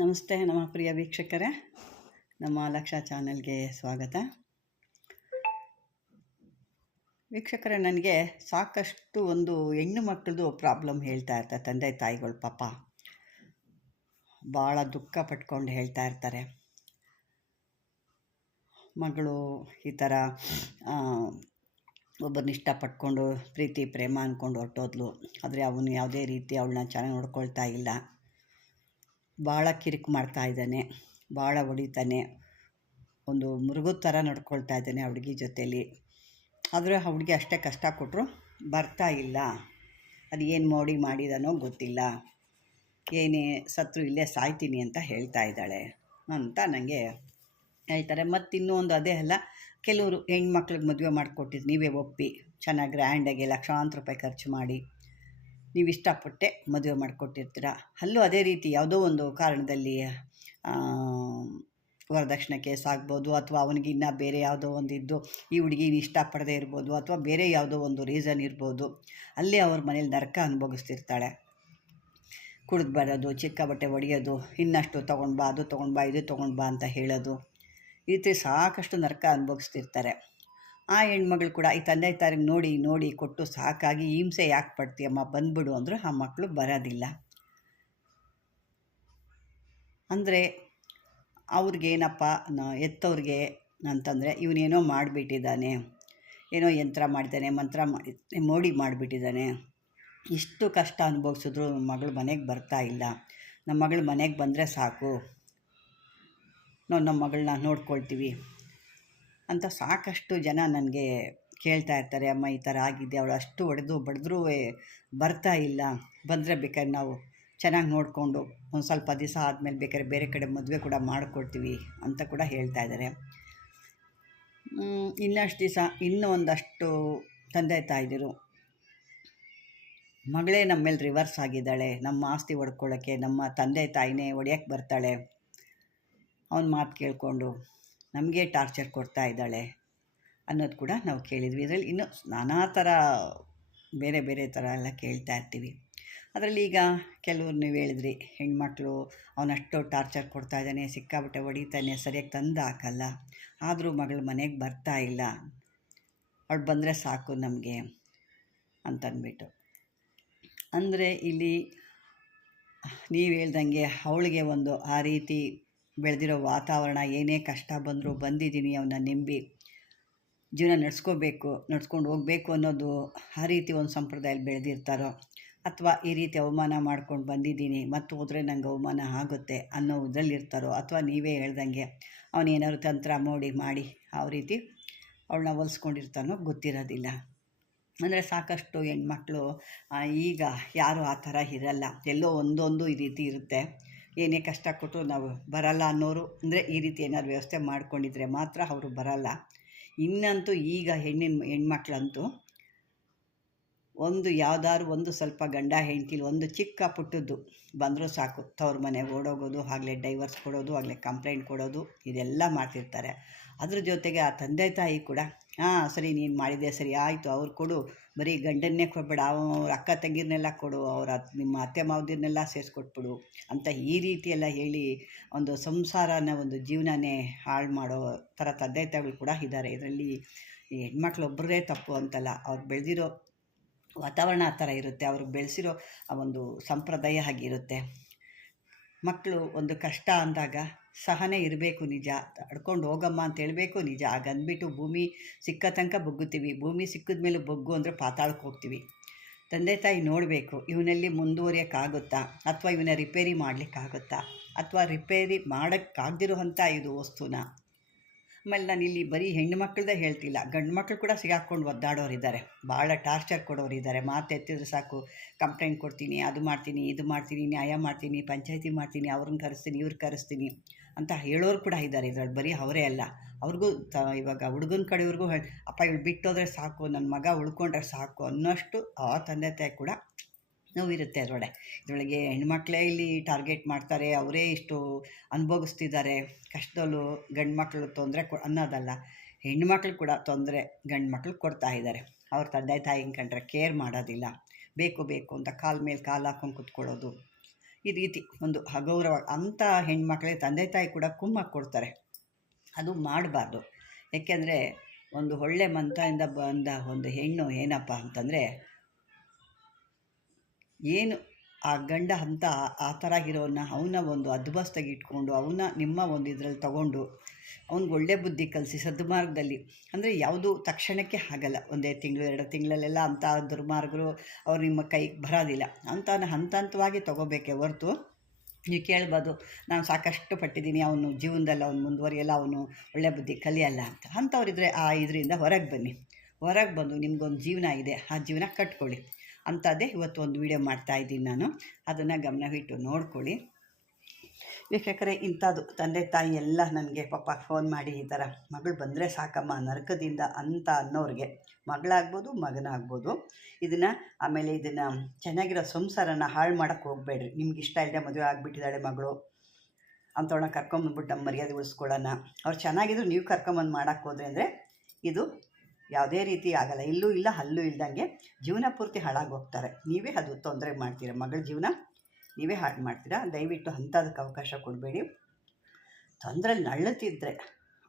ನಮಸ್ತೆ ನಮ್ಮ ಪ್ರಿಯ ವೀಕ್ಷಕರೇ. ನಮ್ಮ ಲಕ್ಷ ಚಾನೆಲ್ಗೆ ಸ್ವಾಗತ. ವೀಕ್ಷಕರೇ, ನನಗೆ ಸಾಕಷ್ಟು ಒಂದು ಹೆಣ್ಣು ಮಕ್ಕಳದು ಪ್ರಾಬ್ಲಮ್ ಹೇಳ್ತಾ ಇರ್ತಾರೆ ತಂದೆ ತಾಯಿಗಳು ಪಾಪ. ಭಾಳ ದುಃಖ ಪಟ್ಕೊಂಡು ಹೇಳ್ತಾ ಇರ್ತಾರೆ. ಮಗಳು ಈ ಥರ ಒಬ್ಬರನ್ನ ಇಷ್ಟಪಟ್ಕೊಂಡು ಪ್ರೀತಿ, ಪ್ರೇಮ ಅಂದ್ಕೊಂಡು ಹೊರಟೋದ್ಲು. ಆದರೆ ಅವನು ಯಾವುದೇ ರೀತಿ ಅವಳನ್ನ ಚೆನ್ನಾಗಿ ನೋಡ್ಕೊಳ್ತಾ ಇಲ್ಲ. ಭಾಳ ಕಿರಿಕ್ ಮಾಡ್ತಾ ಇದ್ದಾನೆ, ಭಾಳ ಹೊಡಿತಾನೆ, ಒಂದು ಮೃಗದ ಥರ ನಡ್ಕೊಳ್ತಾ ಇದ್ದಾನೆ ಹುಡುಗಿ ಜೊತೇಲಿ. ಆದರೆ ಆ ಹುಡುಗಿ ಅಷ್ಟೇ ಕಷ್ಟ ಕೊಟ್ಟರು ಬರ್ತಾ ಇಲ್ಲ. ಅದು ಏನು ಮೋಡಿ ಮಾಡಿದಾನೋ ಗೊತ್ತಿಲ್ಲ. ಏನೇ ಸತ್ರು ಇಲ್ಲೇ ಸಾಯ್ತೀನಿ ಅಂತ ಹೇಳ್ತಾ ಇದ್ದಾಳೆ ಅಂತ ನನಗೆ ಹೇಳ್ತಾರೆ. ಮತ್ತು ಇನ್ನೂ ಒಂದು ಅದೇ ಅಲ್ಲ, ಕೆಲವರು ಹೆಣ್ಮಕ್ಳಿಗೆ ಮದುವೆ ಮಾಡಿಕೊಟ್ಟಿದ್ದು ನೀವೇ ಒಪ್ಪಿ, ಚೆನ್ನಾಗಿ ಗ್ರ್ಯಾಂಡಾಗಿ ಲಕ್ಷಾಂತರ ರೂಪಾಯಿ ಖರ್ಚು ಮಾಡಿ ನೀವು ಇಷ್ಟಪಟ್ಟೆ ಮದುವೆ ಮಾಡಿಕೊಟ್ಟಿರ್ತೀರ. ಅಲ್ಲೂ ಅದೇ ರೀತಿ ಯಾವುದೋ ಒಂದು ಕಾರಣದಲ್ಲಿ ವರದಕ್ಷಿಣೆ ಕೇಸ್ ಆಗ್ಬೋದು ಅಥವಾ ಅವನಿಗೆ ಇನ್ನೂ ಬೇರೆ ಯಾವುದೋ ಒಂದು ಇದ್ದು ಈ ಹುಡುಗಿ ಇಷ್ಟಪಡದೇ ಇರ್ಬೋದು ಅಥವಾ ಬೇರೆ ಯಾವುದೋ ಒಂದು ರೀಸನ್ ಇರ್ಬೋದು, ಅಲ್ಲೇ ಅವ್ರ ಮನೇಲಿ ನರಕ ಅನುಭವಿಸ್ತಿರ್ತಾಳೆ. ಕುಡಿದು ಬರೋದು, ಚಿಕ್ಕ ಬಟ್ಟೆ ಒಡೆಯೋದು ಇನ್ನಷ್ಟು ತೊಗೊಂಡು ಬಾ ಅದು ತೊಗೊಂಡು ಬಾ ಇದು ತೊಗೊಂಡು ಬಾ ಅಂತ ಹೇಳೋದು, ಈ ರೀತಿ ಸಾಕಷ್ಟು ನರಕ ಅನುಭವಿಸ್ತಿರ್ತಾರೆ. ಆ ಹೆಣ್ಮಗಳು ಕೂಡ ಈ ತಂದೆ ತಾಯಿಗೆ ನೋಡಿ ನೋಡಿ ಕೊಟ್ಟು ಸಾಕಾಗಿ ಹಿಂಸೆ ಯಾಕೆ ಪಡ್ತೀಯಮ್ಮ ಬಂದ್ಬಿಡು ಅಂದರು ಆ ಮಕ್ಕಳು ಬರೋದಿಲ್ಲ. ಅಂದರೆ ಅವ್ರಿಗೇನಪ್ಪ ಎತ್ತವ್ರಿಗೆ ಅಂತಂದರೆ ಇವನೇನೋ ಮಾಡಿಬಿಟ್ಟಿದ್ದಾನೆ, ಏನೋ ಯಂತ್ರ ಮಾಡಿದ್ದಾನೆ ಮಂತ್ರ ಮಾಡಿ ಮೋಡಿ ಮಾಡಿಬಿಟ್ಟಿದ್ದಾನೆ. ಇಷ್ಟು ಕಷ್ಟ ಅನುಭವಿಸಿದ್ರು ನಮ್ಮ ಮಗಳು ಮನೆಗೆ ಬರ್ತಾ ಇಲ್ಲ. ನಮ್ಮ ಮಗಳು ಮನೆಗೆ ಬಂದರೆ ಸಾಕು. ನಾವು ನಮ್ಮ ಮಗಳನ್ನ ನೋಡ್ಕೊಳ್ತೀವಿ. ಅಂತ ಸಾಕಷ್ಟು ಜನ ನನಗೆ ಕೇಳ್ತಾ ಇರ್ತಾರೆ, ಅಮ್ಮ, ಈ ಥರ ಆಗಿದೆ, ಅವಳು ಅಷ್ಟು ಹೊಡೆದು ಬಡಿದ್ರೂ ಬರ್ತಾ ಇಲ್ಲ, ಬಂದರೆ ಬೇಕಾದ್ರೆ ನಾವು ಚೆನ್ನಾಗಿ ನೋಡಿಕೊಂಡು ಒಂದು ಸ್ವಲ್ಪ ದಿವಸ ಆದಮೇಲೆ ಬೇಕಾದ್ರೆ ಬೇರೆ ಕಡೆ ಮದುವೆ ಕೂಡ ಮಾಡಿಕೊಡ್ತೀವಿ, ಅಂತ ಕೂಡ ಹೇಳ್ತಾ ಇದ್ದಾರೆ. ಇನ್ನಷ್ಟು ದಿವಸ ಇನ್ನೂ ಒಂದಷ್ಟು ತಂದೆ ತಾಯಿದಿರು, ಮಗಳೇ ನಮ್ಮ ಮೇಲೆ ರಿವರ್ಸ್ ಆಗಿದ್ದಾಳೆ, ನಮ್ಮ ಆಸ್ತಿ ಹೊಡ್ಕೊಳ್ಳೋಕ್ಕೆ ನಮ್ಮ ತಂದೆ ತಾಯಿನೇ ಹೊಡೆಯೋಕ್ಕೆ ಬರ್ತಾಳೆ, ಅವನ ಮಾತು ಕೇಳಿಕೊಂಡು ನಮಗೆ ಟಾರ್ಚರ್ ಕೊಡ್ತಾ ಇದ್ದಾಳೆ ಅನ್ನೋದು ಕೂಡ ನಾವು ಕೇಳಿದ್ವಿ. ಇದರಲ್ಲಿ ಇನ್ನೂ ನಾನಾ ಥರ ಬೇರೆ ಬೇರೆ ಥರ ಎಲ್ಲ ಕೇಳ್ತಾ ಇರ್ತೀವಿ. ಅದರಲ್ಲಿ ಈಗ ಕೆಲವ್ರು ನೀವು ಹೇಳಿದ್ರಿ, ಹೆಣ್ಮಕ್ಳು ಅವನಷ್ಟು ಟಾರ್ಚರ್ ಕೊಡ್ತಾ ಇದ್ದಾನೆ ಸಿಕ್ಕಾಬಿಟ್ಟೆ ಹೊಡಿತಾನೆ ಸರಿಯಾಗಿ ತಂದು ಹಾಕಲ್ಲ, ಆದರೂ ಮಗಳು ಮನೆಗೆ ಬರ್ತಾ ಇಲ್ಲ, ಅವಳು ಬಂದರೆ ಸಾಕು ನಮಗೆ ಅಂತಂದ್ಬಿಟ್ಟು. ಅಂದರೆ ಇಲ್ಲಿ ನೀವು ಹೇಳ್ದಂಗೆ ಅವಳಿಗೆ ಒಂದು ಆ ರೀತಿ ಬೆಳೆದಿರೋ ವಾತಾವರಣ, ಏನೇ ಕಷ್ಟ ಬಂದರೂ ಬಂದಿದ್ದೀನಿ ಅವನ್ನ ನಂಬಿ. ಜೀವನ ನಡೆಸ್ಕೋಬೇಕು, ನಡ್ಸ್ಕೊಂಡು ಹೋಗಬೇಕು ಅನ್ನೋದು ಆ ರೀತಿ ಒಂದು ಸಂಪ್ರದಾಯದಲ್ಲಿ ಬೆಳೆದಿರ್ತಾರೋ, ಅಥವಾ ಈ ರೀತಿ ಅವಮಾನ ಮಾಡ್ಕೊಂಡು ಬಂದಿದ್ದೀನಿ, ಮತ್ತು ಹೋದರೆ ನಂಗೆ ಅವಮಾನ ಆಗುತ್ತೆ ಅನ್ನೋ ಇರ್ತಾರೋ ಅಥವಾ ನೀವೇ ಹೇಳ್ದಂಗೆ ಅವನೇನಾದ್ರು ತಂತ್ರ ಮೋಡಿ ಮಾಡಿ ಆ ರೀತಿ ಅವಳನ್ನ ಹೊಲಿಸ್ಕೊಂಡಿರ್ತಾನೋ ಗೊತ್ತಿರೋದಿಲ್ಲ. ಅಂದರೆ ಸಾಕಷ್ಟು ಹೆಣ್ಮಕ್ಳು ಈಗ ಯಾರೂ ಆ ಥರ ಇರಲ್ಲ. ಎಲ್ಲೋ ಒಂದೊಂದು ಈ ರೀತಿ ಇರುತ್ತೆ. ಏನೇ ಕಷ್ಟ ಕೊಟ್ಟರು ನಾವು ಬರಲ್ಲ ಅನ್ನೋರು. ಅಂದರೆ ಈ ರೀತಿ ಏನಾದ್ರು ವ್ಯವಸ್ಥೆ ಮಾಡ್ಕೊಂಡಿದ್ರೆ ಮಾತ್ರ ಅವರು ಬರಲ್ಲ. ಇನ್ನಂತೂ ಈಗ ಹೆಣ್ಣಿನ ಹೆಣ್ಮಕ್ಳಂತೂ ಒಂದು ಯಾವ್ದಾದ್ರು ಒಂದು ಸ್ವಲ್ಪ ಗಂಡ ಹೆಂಡ್ತಿಲಿ ಒಂದು ಚಿಕ್ಕ ಪುಟ್ಟದ್ದು ಬಂದರೂ ಸಾಕು. ತವ್ರ ಮನೆಗೆ ಓಡೋಗೋದು, ಆಗಲೇ ಡೈವರ್ಸ್ ಕೊಡೋದು, ಆಗಲೇ ಕಂಪ್ಲೇಂಟ್ ಕೊಡೋದು, ಇದೆಲ್ಲ ಮಾಡ್ತಿರ್ತಾರೆ. ಅದ್ರ ಜೊತೆಗೆ ಆ ತಂದೆ ತಾಯಿ ಕೂಡ, ಹಾಂ, ಸರಿ ನೀನು ಮಾಡಿದೆ ಸರಿ ಆಯಿತು, ಅವ್ರು ಕೊಡು. ಬರೀ ಗಂಡನ್ನೇ ಕೊಡಬೇಡ ಅವ್ರ ಅಕ್ಕ ತಂಗಿರನ್ನೆಲ್ಲ ಕೊಡು, ಅವ್ರ ನಿಮ್ಮ ಅತ್ತೆ ಮಾವದಿರನ್ನೆಲ್ಲ ಸೇರಿಸ್ಕೊಟ್ಬಿಡು ಅಂತ ಈ ರೀತಿಯೆಲ್ಲ ಹೇಳಿ ಒಂದು ಸಂಸಾರನ ಒಂದು ಜೀವನನೇ ಹಾಳು ಮಾಡೋ ಥರ ತಂದೆ ತಾಯಿಗಳು ಕೂಡ ಇದ್ದಾರೆ. ಇದರಲ್ಲಿ ಈ ಹೆಣ್ಮಕ್ಳು ಒಬ್ಬರದೇ ತಪ್ಪು ಅಂತಲ್ಲ, ಅವ್ರು ಬೆಳೆದಿರೋ ವಾತಾವರಣ ಆ ಥರ ಇರುತ್ತೆ, ಅವರು ಬೆಳೆಸಿರೋ ಆ ಒಂದು ಸಂಪ್ರದಾಯ ಹಾಗಿರುತ್ತೆ. ಮಕ್ಕಳು ಒಂದು ಕಷ್ಟ ಅಂದಾಗ ಸಹನೆ ಇರಬೇಕು ನಿಜ. ಅಡ್ಕೊಂಡು ಹೋಗಮ್ಮ ಅಂತ ಹೇಳಬೇಕು ನಿಜ. ಹಾಗಂದ್ಬಿಟ್ಟು ಭೂಮಿ ಸಿಕ್ಕ ತನಕ ಬಗ್ಗುತ್ತೀವಿ. ಭೂಮಿ ಸಿಕ್ಕಿದ ಮೇಲೆ ಬಗ್ಗು ಅಂದರೆ ಪಾತಾಳಕ್ಕೆ ಹೋಗ್ತೀವಿ. ತಂದೆ ತಾಯಿ ನೋಡಬೇಕು ಇವನಲ್ಲಿ ಮುಂದುವರಿಯೋಕ್ಕಾಗುತ್ತಾ? ಅಥವಾ ಇವನ್ನ ರಿಪೇರಿ ಮಾಡಲಿಕ್ಕಾಗುತ್ತಾ? ಅಥವಾ ರಿಪೇರಿ ಮಾಡೋಕ್ಕಾಗದಿರೋ ಅಂಥ ಇದು ವಸ್ತುನ? ಆಮೇಲೆ ನಾನು ಇಲ್ಲಿ ಬರೀ ಹೆಣ್ಣು ಮಕ್ಕಳದೇ ಹೇಳ್ತಿಲ್ಲ, ಗಂಡು ಮಕ್ಕಳು ಕೂಡ ಸಿಗಾಕ್ಕೊಂಡು ಒದ್ದಾಡೋರು ಇದ್ದಾರೆ ಭಾಳ ಟಾರ್ಚರ್ ಕೊಡೋರು ಇದ್ದಾರೆ ಮಾತು ಎತ್ತಿದ್ರೆ ಸಾಕು, ಕಂಪ್ಲೇಂಟ್ ಕೊಡ್ತೀನಿ, ಅದು ಮಾಡ್ತೀನಿ, ಇದು ಮಾಡ್ತೀನಿ, ನ್ಯಾಯ ಮಾಡ್ತೀನಿ, ಪಂಚಾಯತಿ ಮಾಡ್ತೀನಿ, ಅವ್ರನ್ನ ಕರೆಸ್ತೀನಿ, ಇವ್ರು ಕರೆಸ್ತೀನಿ ಅಂತ ಹೇಳೋರು ಕೂಡ ಇದ್ದಾರೆ ಇದರಲ್ಲಿ. ಬರೀ ಅವರೇ ಅಲ್ಲ, ಅವ್ರಿಗೂ ತ ಇವಾಗ ಹುಡುಗನ ಕಡೆಯವ್ರಿಗೂ ಅಪ್ಪ, ಇವಳು ಬಿಟ್ಟೋದ್ರೆ ಸಾಕು ನನ್ನ ಮಗ ಉಳ್ಕೊಂಡ್ರೆ ಸಾಕು ಅನ್ನೋಷ್ಟು ಆ ತಂದೆ ತಾಯಿ ಕೂಡ ನೋವಿರುತ್ತೆ ಅದರೊಳಗೆ. ಇದರೊಳಗೆ ಹೆಣ್ಮಕ್ಳೇ ಇಲ್ಲಿ ಟಾರ್ಗೆಟ್ ಮಾಡ್ತಾರೆ, ಅವರೇ ಇಷ್ಟು ಅನುಭವಿಸ್ತಿದ್ದಾರೆ. ಕಷ್ಟದಲ್ಲೂ ಗಂಡು ಮಕ್ಕಳು ತೊಂದರೆ ಕೊ ಅನ್ನೋದಲ್ಲ. ಹೆಣ್ಮಕ್ಳು ಕೂಡ ತೊಂದರೆ ಗಂಡು ಮಕ್ಳು ಕೊಡ್ತಾ ಇದ್ದಾರೆ. ಅವ್ರ ತಂದೆ ತಾಯಿನ ಕಂಡ್ರೆ ಕೇರ್ ಮಾಡೋದಿಲ್ಲ. ಬೇಕು ಬೇಕು ಅಂತ ಕಾಲ ಮೇಲೆ ಕಾಲು ಹಾಕೊಂಡು ಕುತ್ಕೊಳ್ಳೋದು. ಈ ರೀತಿ ಒಂದು ಅಗೌರವ, ಅಂಥ ಹೆಣ್ಮಕ್ಳಿಗೆ ತಂದೆ ತಾಯಿ ಕೂಡ ಕುಮ್ಮ ಕೊಡ್ತಾರೆ. ಅದು ಮಾಡಬಾರ್ದು. ಏಕೆಂದರೆ ಒಂದು ಒಳ್ಳೆ ಮಂತ್ರದಿಂದ ಬಂದ ಒಂದು ಹೆಣ್ಣು ಏನಪ್ಪ ಅಂತಂದರೆ ಏನು ಆ ಗಂಡ ಅಂತ ಆ ಥರ ಇರೋನ್ನ ಅವನ ಒಂದು ಅದ್ಬಸ್ತಾಗಿ ಇಟ್ಕೊಂಡು ಅವನ ನಿಮ್ಮ ಒಂದು ಇದರಲ್ಲಿ ತಗೊಂಡು ಅವ್ನಿಗೆ ಒಳ್ಳೆ ಬುದ್ಧಿ ಕಲಿಸಿ ಸದ್ಮಾರ್ಗದಲ್ಲಿ ಅಂದರೆ ಯಾವುದು ತಕ್ಷಣಕ್ಕೆ ಆಗಲ್ಲ. ಒಂದೇ ತಿಂಗಳು, ಎರಡು ತಿಂಗಳಲ್ಲೆಲ್ಲ ಅಂಥ ದುರ್ಮಾರ್ಗರು ಅವ್ರು ನಿಮ್ಮ ಕೈಗೆ ಬರೋದಿಲ್ಲ. ಅಂತ ಹಂತ ಹಂತವಾಗಿ ಹೊರತು ಹೊರ್ತು ನೀವು ಕೇಳ್ಬೋದು, ನಾನು ಸಾಕಷ್ಟು ಪಟ್ಟಿದ್ದೀನಿ, ಅವನು ಜೀವನದಲ್ಲಿ ಅವನು ಮುಂದುವರಿಯಲ್ಲ, ಅವನು ಒಳ್ಳೆ ಬುದ್ಧಿ ಕಲಿಯಲ್ಲ ಅಂತ. ಅಂಥವ್ರಿದ್ರೆ ಆ ಇದರಿಂದ ಹೊರಗೆ ಬನ್ನಿ. ಹೊರಗೆ ಬಂದು ನಿಮಗೊಂದು ಜೀವನ ಇದೆ, ಆ ಜೀವನ ಕಟ್ಕೊಳ್ಳಿ. ಅಂಥದ್ದೇ ಇವತ್ತು ಒಂದು ವೀಡಿಯೋ ಮಾಡ್ತಾಯಿದ್ದೀನಿ ನಾನು. ಅದನ್ನು ಗಮನವಿಟ್ಟು ನೋಡ್ಕೊಳ್ಳಿ. ವೀಕ್ಷಕರೇ, ಇಂಥದ್ದು ತಂದೆ ತಾಯಿ ಎಲ್ಲ ನನಗೆ ಪಾಪ ಫೋನ್ ಮಾಡಿ ಈ ಥರ, ಮಗಳು ಬಂದರೆ ಸಾಕಮ್ಮ, ನರಕದಿಂದ ಅಂತ ಅನ್ನೋರಿಗೆ, ಮಗಳಾಗ್ಬೋದು, ಮಗನಾಗ್ಬೋದು, ಇದನ್ನು, ಆಮೇಲೆ ಇದನ್ನು ಚೆನ್ನಾಗಿರೋ ಸಂಸಾರನ ಹಾಳು ಮಾಡೋಕ್ಕೆ ಹೋಗಬೇಡ್ರಿ. ನಿಮ್ಗೆ ಇಷ್ಟ ಇಲ್ಲದೆ ಮದುವೆ ಆಗಿಬಿಟ್ಟಿದ್ದಾಳೆ ಮಗಳು. ಅಂಥವ್ಳನ್ನ ಕರ್ಕೊಂಬಂದ್ಬಿಟ್ಟು ನಮ್ಮ ಮರ್ಯಾದೆ ಉಳಿಸ್ಕೊಳ್ಳೋಣ. ಅವ್ರು ಚೆನ್ನಾಗಿದ್ರು, ನೀವು ಕರ್ಕೊಂಬಂದು ಮಾಡೋಕ್ಕೆ ಹೋದ್ರೆ ಅಂದರೆ, ಇದು ಯಾವುದೇ ರೀತಿ ಆಗಲ್ಲ. ಇಲ್ಲೂ ಇಲ್ಲ ಅಲ್ಲೂ ಇಲ್ದಂಗೆ ಜೀವನ ಪೂರ್ತಿ ಹಾಳಾಗಿ ಹೋಗ್ತಾರೆ ನೀವೇ ಅದು ತೊಂದರೆ ಮಾಡ್ತೀರ. ಮಗಳ ಜೀವನ ನೀವೇ ಹಾಳು ಮಾಡ್ತೀರಾ? ದಯವಿಟ್ಟು ಅಂಥದಕ್ಕೆ ಅವಕಾಶ ಕೊಡಬೇಡಿ. ತೊಂದರೆ ನಳ್ಳುತ್ತಿದ್ರೆ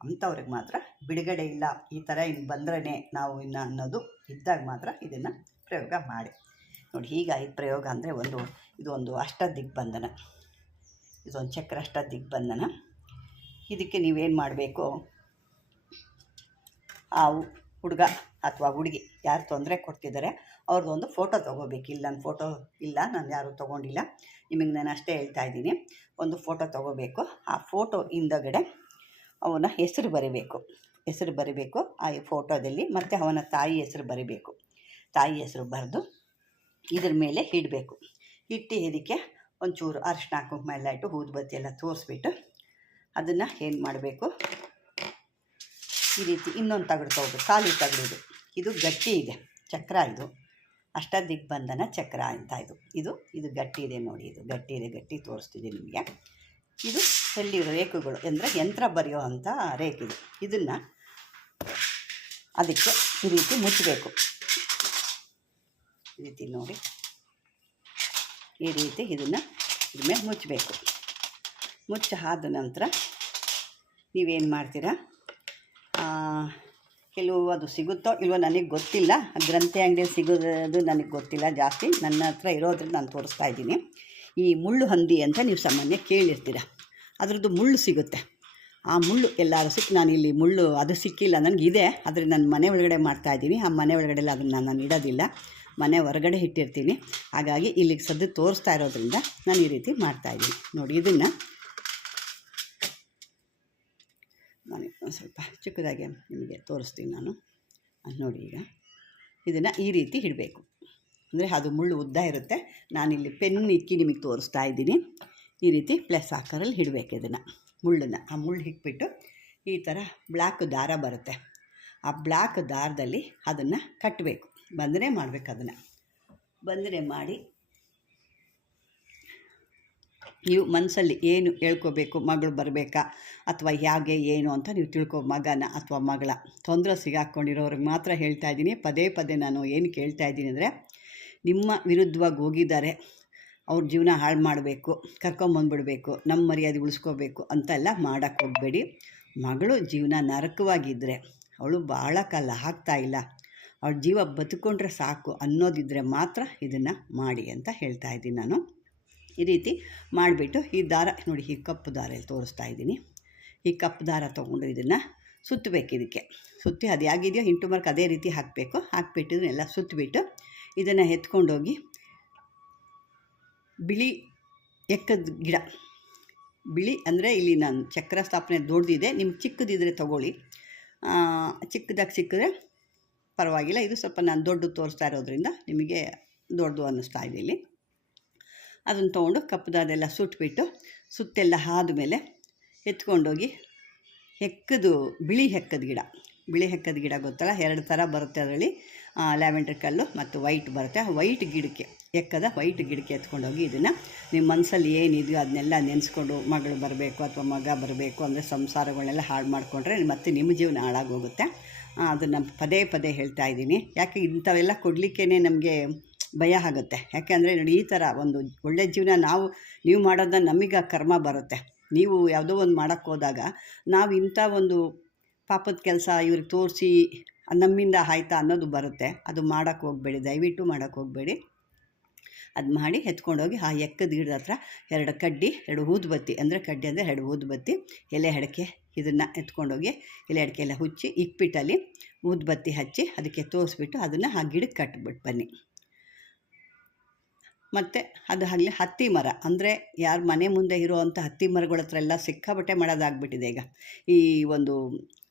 ಅಂಥವ್ರಿಗೆ ಮಾತ್ರ ಬಿಡುಗಡೆ ಇಲ್ಲ. ಈ ಥರ ಇನ್ನು ಬಂದ್ರೇ ನಾವು ಇನ್ನು ಅನ್ನೋದು ಇದ್ದಾಗ ಮಾತ್ರ ಇದನ್ನು ಪ್ರಯೋಗ ಮಾಡಿ. ನೋಡಿ ಹೀಗಾಯ್ತು ಪ್ರಯೋಗ ಅಂದರೆ ಒಂದು, ಇದು ಒಂದು ಅಷ್ಟ ದಿಗ್ಬಂಧನ ಇದೊಂದು ಚಕ್ರ ಅಷ್ಟ ದಿಗ್ಬಂಧನ ಇದಕ್ಕೆ ನೀವೇನು ಮಾಡಬೇಕು? ಆ ಹುಡುಗ ಅಥವಾ ಹುಡುಗಿ, ಯಾರು ತೊಂದರೆ ಕೊಡ್ತಿದ್ದಾರೆ ಅವ್ರದ್ದೊಂದು ಫೋಟೋ ತೊಗೋಬೇಕು. ಇಲ್ಲ ನನ್ನ ಫೋಟೋ ಇಲ್ಲ, ನಾನು ಯಾರೂ ತೊಗೊಂಡಿಲ್ಲ. ನಿಮಗೆ ನಾನು ಅಷ್ಟೇ ಹೇಳ್ತಾ ಇದ್ದೀನಿ. ಒಂದು ಫೋಟೋ ತೊಗೋಬೇಕು. ಆ ಫೋಟೋ ಹಿಂದಗಡೆ ಅವನ ಹೆಸರು ಬರೀಬೇಕು. ಹೆಸರು ಬರೀಬೇಕು. ಆ ಫೋಟೋದಲ್ಲಿ ಮತ್ತು ಅವನ ತಾಯಿ ಹೆಸರು ಬರೀಬೇಕು. ತಾಯಿ ಹೆಸರು ಬರೆದು ಇದ್ರ ಮೇಲೆ ಇಡಬೇಕು. ಇಟ್ಟು ಇದಕ್ಕೆ ಒಂಚೂರು ಅರಿಶಿನ ಕುಂಕುಮ ಎಲ್ಲ ಇಟ್ಟು, ಊದುಬತ್ತಿ ಎಲ್ಲ ತೋರಿಸ್ಬಿಟ್ಟು ಅದನ್ನು ಏನು ಮಾಡಬೇಕು? ಈ ರೀತಿ ಇನ್ನೊಂದು ತಗಡು ತಗೋದು ಖಾಲಿ ತಗಡೋದು ಇದು ಗಟ್ಟಿ ಇದೆ, ಚಕ್ರ ಇದು. ಅಷ್ಟ ದಿಗ್ಬಂಧನ ಚಕ್ರ ಅಂತ ಇದು. ಇದು ಇದು ಗಟ್ಟಿ ಇದೆ ನೋಡಿ, ಇದು ಗಟ್ಟಿ ಇದೆ, ಗಟ್ಟಿ ತೋರಿಸ್ತಿದೆ ನಿಮಗೆ. ಇದು ಎಲ್ಲಿ ರೇಖೆಗಳು ಅಂದರೆ ಯಂತ್ರ ಬರೆಯೋ ಅಂಥ ರೇಖೆಗಳು ಇದನ್ನು ಅದಕ್ಕೆ ಈ ರೀತಿ ಮುಚ್ಚಬೇಕು. ಈ ರೀತಿ ನೋಡಿ. ಈ ರೀತಿ ಇದನ್ನು ಇದ್ಮೇಲೆ ಮುಚ್ಚಬೇಕು. ಮುಚ್ಚ ಆದ ನಂತರ ನೀವೇನು ಮಾಡ್ತೀರಾ? ಕೆಲವು ಅದು ಸಿಗುತ್ತೋ ಇಲ್ವೋ ನನಗೆ ಗೊತ್ತಿಲ್ಲ. ಗ್ರಂಥಿ ಅಂಗಡಿಯಲ್ಲಿ ಸಿಗೋದು ನನಗೆ ಗೊತ್ತಿಲ್ಲ ಜಾಸ್ತಿ. ನನ್ನ ಹತ್ರ ಇರೋದ್ರಿಂದ ನಾನು ತೋರಿಸ್ತಾ ಇದ್ದೀನಿ. ಈ ಮುಳ್ಳು ಹಂದಿ ಅಂತ ನೀವು ಸಾಮಾನ್ಯ ಕೇಳಿರ್ತೀರ. ಅದರದ್ದು ಮುಳ್ಳು ಸಿಗುತ್ತೆ. ಆ ಮುಳ್ಳು ಎಲ್ಲರೂ ಸಿಕ್ಕಿ ನಾನು ಇಲ್ಲಿ ಮುಳ್ಳು ಅದು ಸಿಕ್ಕಿಲ್ಲ ನನಗಿದೆ ಆದರೆ ನನ್ನ ಮನೆ ಒಳಗಡೆ ಮಾಡ್ತಾಯಿದ್ದೀನಿ ಆ ಮನೆ ಒಳಗಡೆ ಅದನ್ನು ನಾನು ಇಡೋದಿಲ್ಲ. ಮನೆ ಹೊರಗಡೆ ಇಟ್ಟಿರ್ತೀನಿ. ಹಾಗಾಗಿ ಇಲ್ಲಿಗೆ ಸದ್ದು ತೋರಿಸ್ತಾ ಇರೋದ್ರಿಂದ ನಾನು ಈ ರೀತಿ ಮಾಡ್ತಾಯಿದ್ದೀನಿ ನೋಡಿ, ಇದನ್ನು ನಾನು ಒಂದು ಸ್ವಲ್ಪ ಚಿಕ್ಕದಾಗಿ ನಿಮಗೆ ತೋರಿಸ್ತೀನಿ ನಾನು. ಅದು ನೋಡಿ ಈಗ. ಇದನ್ನು ಈ ರೀತಿ ಇಡಬೇಕು. ಅಂದರೆ ಅದು ಮುಳ್ಳು ಉದ್ದ ಇರುತ್ತೆ. ನಾನಿಲ್ಲಿ ಪೆನ್ ಇಕ್ಕಿ ನಿಮಗೆ ತೋರಿಸ್ತಾ ಇದ್ದೀನಿ. ಈ ರೀತಿ ಪ್ಲಸ್ ಆಕಾರಲ್ಲಿ ಇಡಬೇಕು ಇದನ್ನು, ಮುಳ್ಳನ್ನು. ಆ ಮುಳ್ಳು ಇಕ್ಬಿಟ್ಟು ಈ ಥರ ಬ್ಲ್ಯಾಕ್ ದಾರ ಬರುತ್ತೆ. ಆ ಬ್ಲ್ಯಾಕ್ ದಾರದಲ್ಲಿ ಅದನ್ನು ಕಟ್ಟಬೇಕು ಬಂದರೆ ಮಾಡಬೇಕು ಅದನ್ನು. ಬಂದರೆ ಮಾಡಿ ನೀವು ಮನಸ್ಸಲ್ಲಿ ಏನು ಹೇಳ್ಕೋಬೇಕು, ಮಗಳು ಬರಬೇಕಾ? ಅಥವಾ ಹೇಗೆ, ಏನು ಅಂತ ನೀವು ತಿಳ್ಕೊ, ಮಗನ ಅಥವಾ ಮಗಳ. ತೊಂದರೆ ಸಿಗಾಕ್ಕೊಂಡಿರೋರಿಗೆ ಮಾತ್ರ ಹೇಳ್ತಾ ಇದ್ದೀನಿ. ಪದೇ ಪದೇ ನಾನು ಏನು ಕೇಳ್ತಾ ಇದ್ದೀನಿ ಅಂದರೆ, ನಿಮ್ಮ ವಿರುದ್ಧವಾಗಿ ಹೋಗಿದ್ದಾರೆ. ಅವ್ರ ಜೀವನ ಹಾಳು ಮಾಡಬೇಕು ಕರ್ಕೊಂಬಂದ್ಬಿಡಬೇಕು ನಮ್ಮ ಮರ್ಯಾದೆ ಉಳಿಸ್ಕೋಬೇಕು ಅಂತೆಲ್ಲ ಮಾಡೋಕ್ಕೆ ಹೋಗಬೇಡಿ. ಮಗಳು ಜೀವನ ನರಕವಾಗಿದ್ದರೆ ಅವಳು ಭಾಳ ಕಾಲ ಇಲ್ಲ. ಅವಳ ಜೀವ ಬದುಕೊಂಡ್ರೆ ಸಾಕು ಅನ್ನೋದಿದ್ದರೆ ಮಾತ್ರ ಇದನ್ನು ಮಾಡಿ ಅಂತ ಹೇಳ್ತಾ ಇದ್ದೀನಿ ನಾನು. ಈ ರೀತಿ ಮಾಡಿಬಿಟ್ಟು ಈ ದಾರ, ನೋಡಿ ಈ ಕಪ್ಪು ದಾರಲ್ಲಿ ತೋರಿಸ್ತಾ ಇದ್ದೀನಿ. ಈ ಕಪ್ಪು ದಾರ ತೊಗೊಂಡು ಇದನ್ನು ಸುತ್ತಬೇಕು ಇದಕ್ಕೆ. ಸುತ್ತಿ ಅದು ಹೇಗಿದೆಯೋ ಇಂಟು ಮಾರ್ಕ್ ಅದೇ ರೀತಿ ಹಾಕಬೇಕು. ಹಾಕ್ಬಿಟ್ಟು ಇದನ್ನೆಲ್ಲ ಸುತ್ತಿಬಿಟ್ಟು ಇದನ್ನು ಎತ್ಕೊಂಡೋಗಿ ಬಿಳಿ ಎಕ್ಕದ ಗಿಡ. ಬಿಳಿ ಅಂದರೆ ಇಲ್ಲಿ ನಾನು ಚಕ್ರ ಸ್ಥಾಪನೆ ದೊಡ್ಡದಿದೆ ನಿಮ್ಗೆ ಚಿಕ್ಕದಿದ್ರೆ ತಗೊಳ್ಳಿ. ಚಿಕ್ಕದಾಗಿ ಸಿಕ್ಕಿದ್ರೆ ಪರವಾಗಿಲ್ಲ. ಇದು ಸ್ವಲ್ಪ ನಾನು ದೊಡ್ಡದು ತೋರಿಸ್ತಾ ಇರೋದ್ರಿಂದ ನಿಮಗೆ ದೊಡ್ಡದು ಅನ್ನಿಸ್ತಾ ಇದೆ ಇಲ್ಲಿ. ಅದನ್ನು ತೊಗೊಂಡು ಕಪ್ಪದಾದೆಲ್ಲ ಸುಟ್ಬಿಟ್ಟು ಸುತ್ತೆಲ್ಲ ಆದಮೇಲೆ ಎತ್ಕೊಂಡೋಗಿ ಹೆಕ್ಕದು ಬಿಳಿ ಹೆಕ್ಕದ ಗಿಡ. ಬಿಳಿ ಹೆಕ್ಕದ ಗಿಡ ಗೊತ್ತಲ್ಲ? ಎರಡು ಥರ ಬರುತ್ತೆ ಅದರಲ್ಲಿ. ಲ್ಯಾವೆಂಡರ್ ಕಲ್ಲು ಮತ್ತು ವೈಟ್ ಬರುತ್ತೆ. ಆ ವೈಟ್ ಗಿಡಕ್ಕೆ ಎಕ್ಕದ ವೈಟ್ ಗಿಡಕ್ಕೆ ಎತ್ಕೊಂಡೋಗಿ ಇದನ್ನು ನಿಮ್ಮ ಮನಸ್ಸಲ್ಲಿ ಏನಿದೆಯೋ ಅದನ್ನೆಲ್ಲ ನೆನೆಸ್ಕೊಂಡು ಮಗಳು ಬರಬೇಕು ಅಥವಾ ಮಗ ಬರಬೇಕು ಅಂದರೆ ಸಂಸಾರಗಳನ್ನೆಲ್ಲ ಹಾಳು ಮಾಡಿಕೊಂಡ್ರೆ ಮತ್ತೆ ನಿಮ್ಮ ಜೀವನ ಹಾಳಾಗೋಗುತ್ತೆ ಅದನ್ನು ಪದೇ ಪದೇ ಹೇಳ್ತಾ ಇದ್ದೀನಿ. ಯಾಕೆ ಇಂಥವೆಲ್ಲ ಕೊಡಲಿಕ್ಕೇ ನಮಗೆ ಭಯ ಆಗುತ್ತೆ. ಯಾಕೆಂದರೆ ನೋಡಿ ಈ ಥರ ಒಂದು ಒಳ್ಳೆಯ ಜೀವನ ನಾವು, ನೀವು ಮಾಡೋದನ್ನ ನಮಗೆ ಕರ್ಮ ಬರುತ್ತೆ. ನೀವು ಯಾವುದೋ ಒಂದು ಮಾಡೋಕ್ಕೆ ಹೋದಾಗ ನಾವು ಇಂಥ ಒಂದು ಪಾಪದ ಕೆಲಸ ಇವ್ರಿಗೆ ತೋರಿಸಿ ನಮ್ಮಿಂದ ಆಯ್ತಾ ಅನ್ನೋದು ಬರುತ್ತೆ. ಅದು ಮಾಡೋಕ್ಕೆ ಹೋಗಬೇಡಿ, ದಯವಿಟ್ಟು ಮಾಡೋಕ್ಕೆ ಹೋಗಬೇಡಿ. ಅದು ಮಾಡಿ ಎತ್ಕೊಂಡೋಗಿ ಆ ಎಕ್ಕದ ಗಿಡದ ಹತ್ರ ಎರಡು ಕಡ್ಡಿ, ಎರಡು ಊದುಬತ್ತಿ ಅಂದರೆ ಕಡ್ಡಿ ಅಂದರೆ ಎರಡು ಊದುಬತ್ತಿ ಎಲೆ ಅಡಿಕೆ ಇದನ್ನು ಎತ್ಕೊಂಡೋಗಿ ಎಲೆ ಅಡಿಕೆ ಎಲ್ಲ ಹುಚ್ಚಿ ಇಕ್ಬಿಟ್ಟಲ್ಲಿ ಊದುಬತ್ತಿ ಹಚ್ಚಿ ಅದಕ್ಕೆ ತೋರಿಸ್ಬಿಟ್ಟು ಅದನ್ನು ಆ ಗಿಡಕ್ಕೆ ಕಟ್ಬಿಟ್ಟು ಬನ್ನಿ. ಮತ್ತು ಅದು ಅಲ್ಲಿ ಹತ್ತಿ ಮರ. ಅಂದರೆ ಯಾರ ಮನೆ ಮುಂದೆ ಇರುವಂಥ ಹತ್ತಿ ಮರಗಳ ಹತ್ರ ಎಲ್ಲ ಸಿಕ್ಕಾಪಟ್ಟೆ ಮಾಡೋದಾಗ್ಬಿಟ್ಟಿದೆ ಈಗ. ಈ ಒಂದು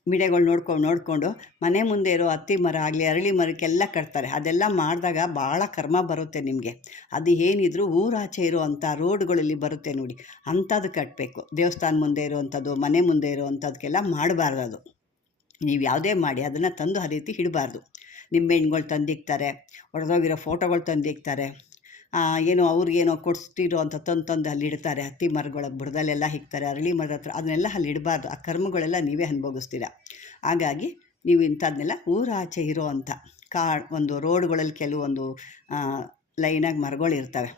ಮಿಡೆಗಳು ನೋಡ್ಕೊಂಡು ನೋಡಿಕೊಂಡು ಮನೆ ಮುಂದೆ ಇರೋ ಹತ್ತಿ ಮರ ಆಗಲಿ, ಅರಳಿ ಮರಕ್ಕೆಲ್ಲ ಕಟ್ತಾರೆ. ಅದೆಲ್ಲ ಮಾಡಿದಾಗ ಭಾಳ ಕರ್ಮ ಬರುತ್ತೆ ನಿಮಗೆ. ಅದು ಏನಿದ್ರು ಊರಾಚೆ ಇರುವಂಥ ರೋಡ್ಗಳಲ್ಲಿ ಬರುತ್ತೆ ನೋಡಿ. ಅಂಥದ್ದು ಕಟ್ಟಬೇಕು ದೇವಸ್ಥಾನ ಮುಂದೆ ಇರುವಂಥದ್ದು, ಮನೆ ಮುಂದೆ ಇರುವಂಥದ್ದಕ್ಕೆಲ್ಲ ಮಾಡಬಾರ್ದು ಅದು ನೀವು ಯಾವುದೇ ಮಾಡಿ ಅದನ್ನು ತಂದು ಆ ರೀತಿ ಇಡಬಾರ್ದು. ನಿಂಬೆಹಣ್ಣುಗಳು ತಂದಿಕ್ತಾರೆ ಒಡೆದೋಗಿರೋ ಫೋಟೋಗಳು ತಂದಿಕ್ತಾರೆ. ಏನೋ ಅವ್ರಿಗೇನೋ ಕೊಡಿಸ್ತಿರೋ ಅಂತ ತಂದು ತಂದು ಅಲ್ಲಿ ಇಡ್ತಾರೆ. ಹತ್ತಿ ಮರಗಳ ಬುಡದಲ್ಲೆಲ್ಲ ಹಿಕ್ತಾರೆ. ಅರಳಿ ಮರದ ಹತ್ರ ಅದನ್ನೆಲ್ಲ ಅಲ್ಲಿ ಇಡಬಾರ್ದು. ಆ ಕರ್ಮಗಳೆಲ್ಲ ನೀವೇ ಅನುಭವಿಸ್ತೀರ. ಹಾಗಾಗಿ ನೀವು ಇಂಥದ್ದನ್ನೆಲ್ಲ ಊರಾಚೆ ಇರೋ ಅಂಥ ಕಾ ಒಂದು ರೋಡ್ಗಳಲ್ಲಿ ಕೆಲವೊಂದು ಲೈನಾಗಿ ಮರಗಳು ಇರ್ತವೆ.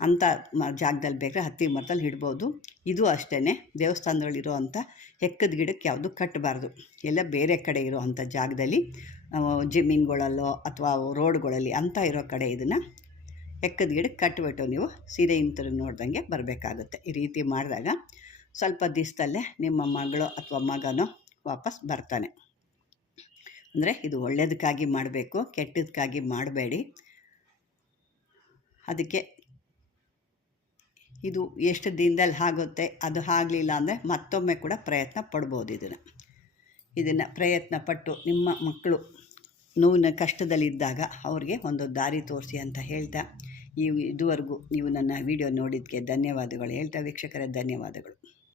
ಅಂಥ ಮ, ಜಾಗದಲ್ಲಿ ಬೇಕಾದ್ರೆ ಹತ್ತಿ ಮರದಲ್ಲಿ ಇಡ್ಬೋದು. ಇದು ಅಷ್ಟೇ ದೇವಸ್ಥಾನದಲ್ಲಿರೋ ಅಂಥ ಹೆಕ್ಕದ ಗಿಡಕ್ಕೆ ಯಾವುದು ಕಟ್ಟಬಾರ್ದು ಎಲ್ಲ ಬೇರೆ ಕಡೆ ಇರೋ ಅಂಥ ಜಾಗದಲ್ಲಿ ಜಮೀನುಗಳಲ್ಲೋ ಅಥವಾ ರೋಡ್ಗಳಲ್ಲಿ ಅಂಥ ಇರೋ ಕಡೆ ಇದನ್ನು ಎಕ್ಕದ ಗಿಡಕ್ಕೆ ಕಟ್ಟಿಬಿಟ್ಟು ನೀವು ಸೀರೆ ಇಂತರ ನೋಡ್ದಂಗೆ ಬರಬೇಕಾಗುತ್ತೆ. ಈ ರೀತಿ ಮಾಡಿದಾಗ ಸ್ವಲ್ಪ ದಿವಸದಲ್ಲೇ ನಿಮ್ಮ ಮಗಳು ಅಥವಾ ಮಗನೋ ವಾಪಸ್ ಬರ್ತಾನೆ. ಅಂದರೆ ಇದು ಒಳ್ಳೆಯದಕ್ಕಾಗಿ ಮಾಡಬೇಕು ಕೆಟ್ಟದಕ್ಕಾಗಿ ಮಾಡಬೇಡಿ. ಅದಕ್ಕೆ ಇದು ಎಷ್ಟು ದಿನದಲ್ಲಿ ಆಗುತ್ತೆ, ಅದು ಆಗಲಿಲ್ಲ ಅಂದರೆ ಮತ್ತೊಮ್ಮೆ ಕೂಡ ಪ್ರಯತ್ನ ಪಡ್ಬೋದು ಇದನ್ನು. ಇದನ್ನು ಪ್ರಯತ್ನ ಪಟ್ಟು ನಿಮ್ಮ ಮಕ್ಕಳು ನೋವಿನ ಕಷ್ಟದಲ್ಲಿದ್ದಾಗ ಅವ್ರಿಗೆ ಒಂದು ದಾರಿ ತೋರಿಸಿ ಅಂತ ಹೇಳ್ತಾ ಈ ಇದುವರೆಗೂ ನೀವು ನನ್ನ ವಿಡಿಯೋ ನೋಡಿದ್ದಕ್ಕೆ ಧನ್ಯವಾದಗಳು. ಹೇಳ್ತಾ ವೀಕ್ಷಕರ, ಧನ್ಯವಾದಗಳು.